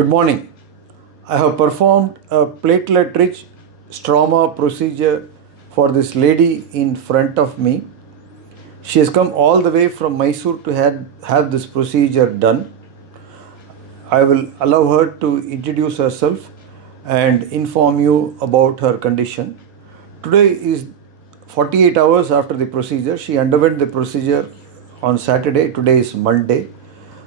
Good morning. I have performed a platelet-rich stroma procedure for this lady in front of me. She has come all the way from Mysore to have this procedure done. I will allow her to introduce herself and inform you about her condition. Today is 48 hours after the procedure. She underwent the procedure on Saturday. Today is Monday.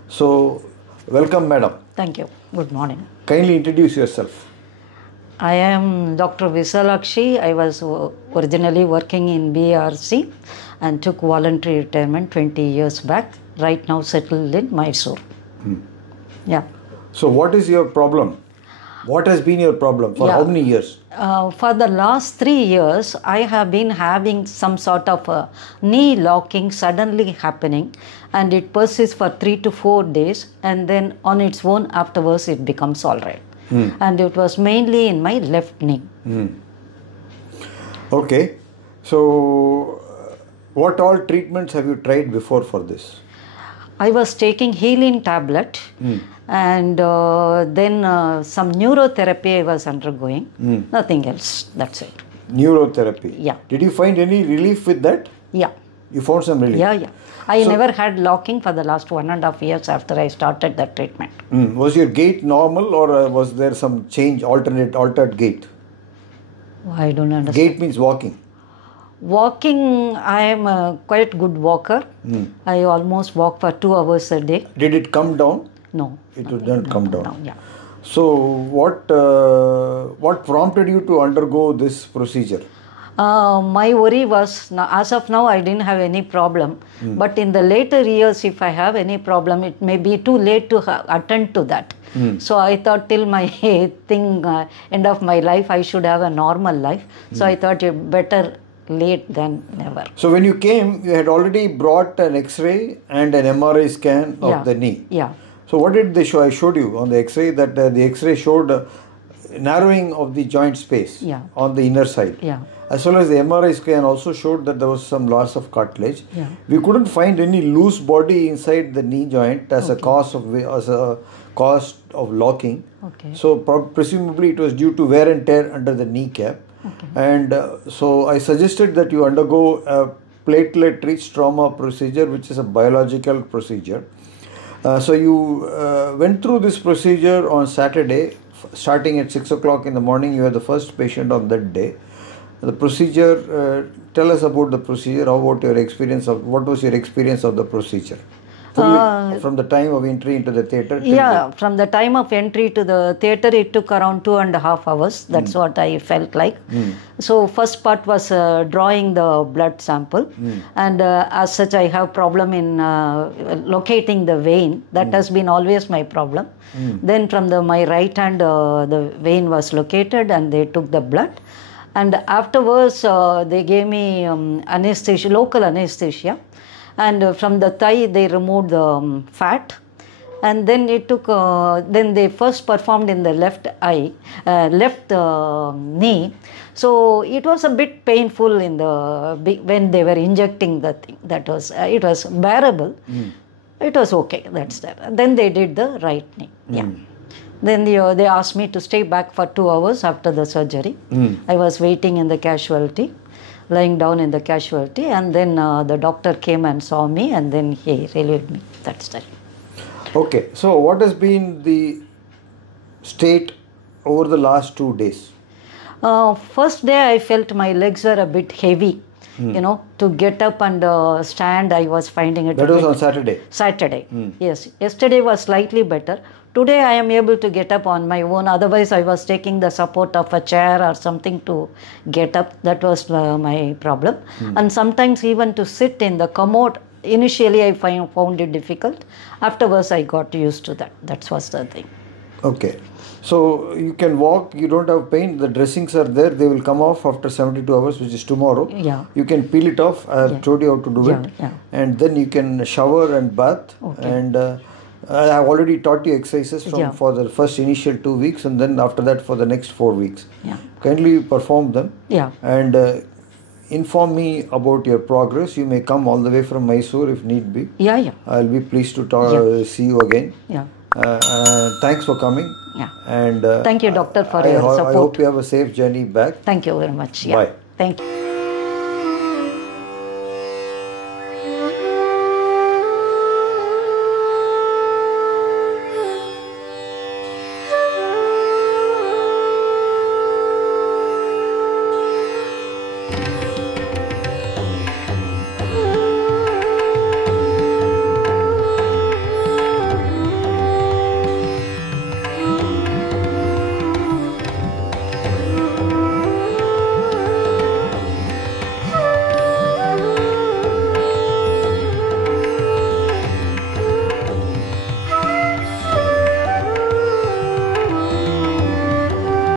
So, welcome, madam. Thank you. Good morning. Kindly introduce yourself. I am Dr. Visalakshi. I was originally working in BRC and took voluntary retirement 20 years back. Right now settled in Mysore. Yeah. So what is your problem? What has been your problem for how many years? For the last 3 years, I have been having some sort of a knee locking suddenly happening, and it persists for 3 to 4 days, and then on its own afterwards it becomes all right. And it was mainly in my left knee. Okay. So what all treatments have you tried before for this? I was taking healing tablet and then some neurotherapy I was undergoing. Nothing else. That's it. Neurotherapy? Yeah. Did you find any relief with that? Yeah. You found some relief? Yeah. I never had locking for the last 1.5 years after I started the treatment. Was your gait normal, or was there some change, altered gait? I don't understand. Gait means walking. Walking, I am a quite good walker. I almost walk for 2 hours a day. Did it come down? No. It didn't come down. Yeah. So what prompted you to undergo this procedure? My worry was, as of now, I didn't have any problem. But in the later years, if I have any problem, it may be too late to attend to that. So I thought till my end of my life, I should have a normal life. So I thought it better late than never. So when you came, you had already brought an X-ray and an MRI scan of the knee. Yeah. So what did they show? I showed you on the X-ray that the X-ray showed narrowing of the joint space on the inner side. Yeah. As well as the MRI scan also showed that there was some loss of cartilage. Yeah. We couldn't find any loose body inside the knee joint as a cause of locking. Okay. So presumably it was due to wear and tear under the kneecap. Okay. And so I suggested that you undergo a platelet-rich stroma procedure, which is a biological procedure. So you went through this procedure on Saturday, starting at 6 o'clock in the morning. You were the first patient on that day. The procedure, tell us about the procedure. How about your experience what was your experience of the procedure? From the time of entry into the theatre? From the time of entry to the theatre, it took around 2.5 hours. That's what I felt like. So first part was drawing the blood sample, and as such I have problem in locating the vein. That has been always my problem. Then from my right hand, the vein was located and they took the blood. And afterwards, they gave me anesthesia, local anesthesia. And from the thigh, they removed the fat. And then it took, then they first performed in the left knee. So it was a bit painful when they were injecting the thing. That was, it was bearable. It was okay, that's that. Then they did the right knee. Then they asked me to stay back for 2 hours after the surgery. I was waiting in the casualty, lying down in the casualty, and then the doctor came and saw me, and then he relieved me. That's that. Okay, so what has been the state over the last 2 days? First day I felt my legs were a bit heavy. To get up and stand, I was finding it. That was on Saturday? Saturday, yes. Yesterday was slightly better. Today I am able to get up on my own. Otherwise I was taking the support of a chair or something to get up. That was my problem. And sometimes even to sit in the commode, initially I found it difficult. Afterwards I got used to that. That was the thing. Okay. So you can walk, you don't have pain, the dressings are there, they will come off after 72 hours, which is tomorrow. Yeah. You can peel it off, I have told you how to do it. And then you can shower and bath. And I have already taught you exercises for the first initial 2 weeks, and then after that for the next 4 weeks. Kindly perform them. And inform me about your progress. You may come all the way from Mysore if need be. I'll be pleased to see you again. Thanks for coming. Yeah. And Thank you, doctor, for your support. I hope you have a safe journey back. Thank you very much. Yeah. Bye. Thank you.